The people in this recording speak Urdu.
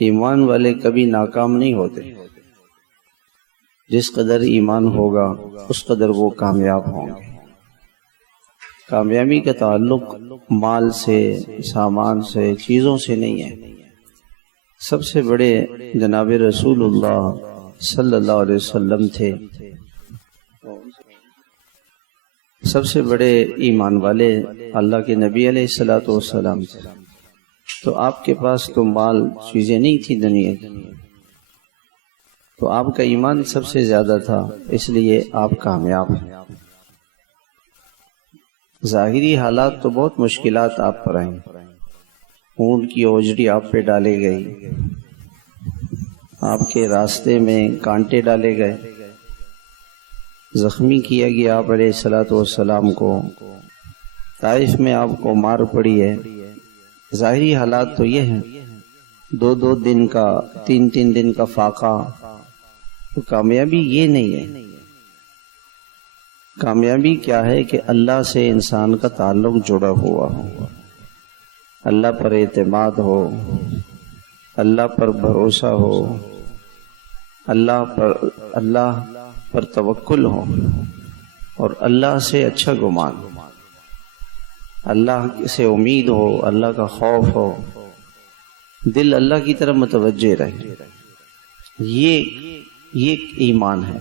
ایمان والے کبھی ناکام نہیں ہوتے، جس قدر ایمان ہوگا اس قدر وہ کامیاب ہوں گے۔ کامیابی کا تعلق مال سے، سامان سے، چیزوں سے نہیں ہے۔ سب سے بڑے جناب رسول اللہ صلی اللہ علیہ وسلم تھے، سب سے بڑے ایمان والے اللہ کے نبی علیہ الصلوۃ والسلام تھے، تو آپ کے پاس تو مال چیزیں نہیں تھی دنیا کی، تو آپ کا ایمان سب سے زیادہ تھا، اس لیے آپ کامیاب ہیں۔ ظاہری حالات تو بہت مشکلات آپ پر آئیں، اونٹ کی اوجڑی آپ پہ ڈالی گئی، آپ کے راستے میں کانٹے ڈالے گئے، زخمی کیا گیا آپ علیہ الصلوۃ والسلام کو، طائف میں آپ کو مار پڑی ہے۔ ظاہری حالات تو یہ ہیں، 2 دن کا، 3 دن کا فاقہ، تو کامیابی یہ نہیں ہے۔ کامیابی کیا ہے کہ اللہ سے انسان کا تعلق جڑا ہوا ہو، اللہ پر اعتماد ہو، اللہ پر بھروسہ ہو، اللہ پر توکل ہو، اور اللہ سے اچھا گمان، اللہ سے امید ہو، اللہ کا خوف ہو، دل اللہ کی طرف متوجہ رہے، یہ ایمان ہے۔